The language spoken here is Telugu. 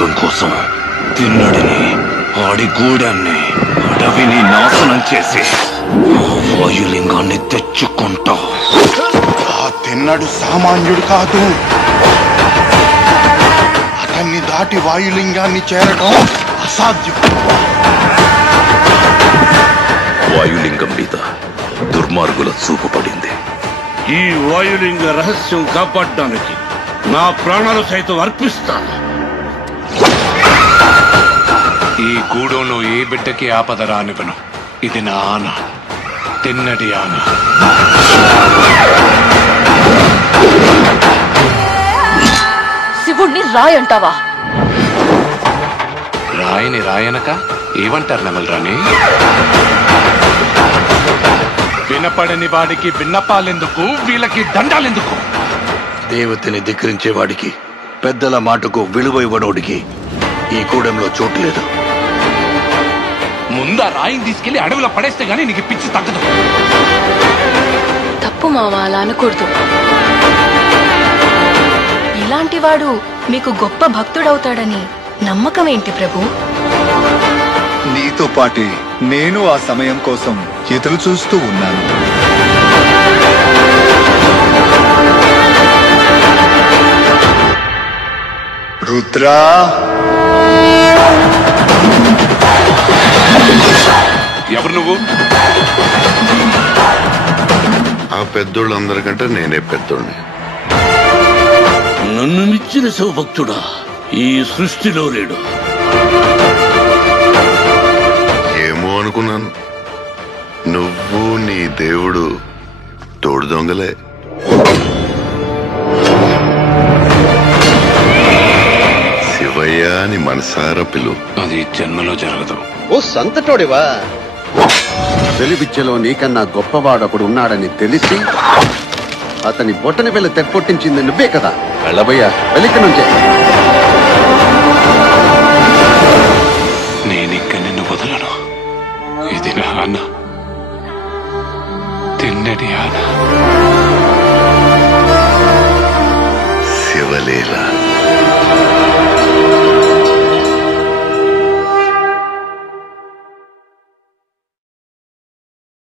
వాయులింగం కోసం తిన్నడిని, ఆడి గూడాన్ని, అడవిని నాశనం చేసి వాయులింగాన్ని తెచ్చుకుంటా. ఆ తిన్నడు సామాన్యుడు కాదు. అతన్ని దాటి వాయులింగాన్ని చేరడం అసాధ్యం. వాయులింగం మీద దుర్మార్గుల చూపు పడింది. ఈ వాయులింగ రహస్యం కాపాడడానికి నా ప్రాణాలు సైతం అర్పిస్తాను. ఈ గూడెంలో ఏ బిడ్డకి ఆపద రానివ్వను. ఇది నా ఆన, తిన్నడి ఆన. శివుణ్ణి రాయంటావా? రాయని రాయనక ఏమంటారు నెమలరాని? వినపడని వాడికి విన్నపాలెందుకు, వీళ్ళకి దండాలెందుకు? దేవతని ధిక్కరించే వాడికి, పెద్దల మాటకు విలువ ఇవ్వనోడికి ఈ కూడెంలో చోటు లేదు. ముందా రాయిని తీసుకెళ్లి అడవిలో పడేస్తే గానీ నీకు పిచ్చి తగ్గదు. తప్పు మామ, అలా అనకూడదు. ఇలాంటి వాడు మీకు గొప్ప భక్తుడవుతాడని నమ్మకం ఏంటి ప్రభు? నీతో పాటే నేను ఆ సమయం కోసం ఎదురు చూస్తూ ఉన్నాను. రుద్రా, ఎవరు నువ్వు? ఆ పెద్దోళ్ళందరికంటే నేనే పెద్దోడిని. నన్ను మించిన శివభక్తుడా ఈ సృష్టిలో లేడు. ఏమో అనుకున్నాను. నువ్వు నీ దేవుడు తోడు దొంగలే. శివయ్య అని మనసారా పిలు. అది జన్మలో జరగదు. ఓ సంతటోడివా? వెలివిద్యలో నీకన్నా గొప్పవాడొకడు ఉన్నాడని తెలిసి అతని బొట్టని వెళ్ళి తెప్పొట్టించింది నువ్వే కదా. వెళ్ళబోయ్యా, వెళ్ళిక్కడి నుంచే. నేనిక్క నిన్ను వదలను. ఇది నా ఆన, తిన్నడి ఆన. శివలీల.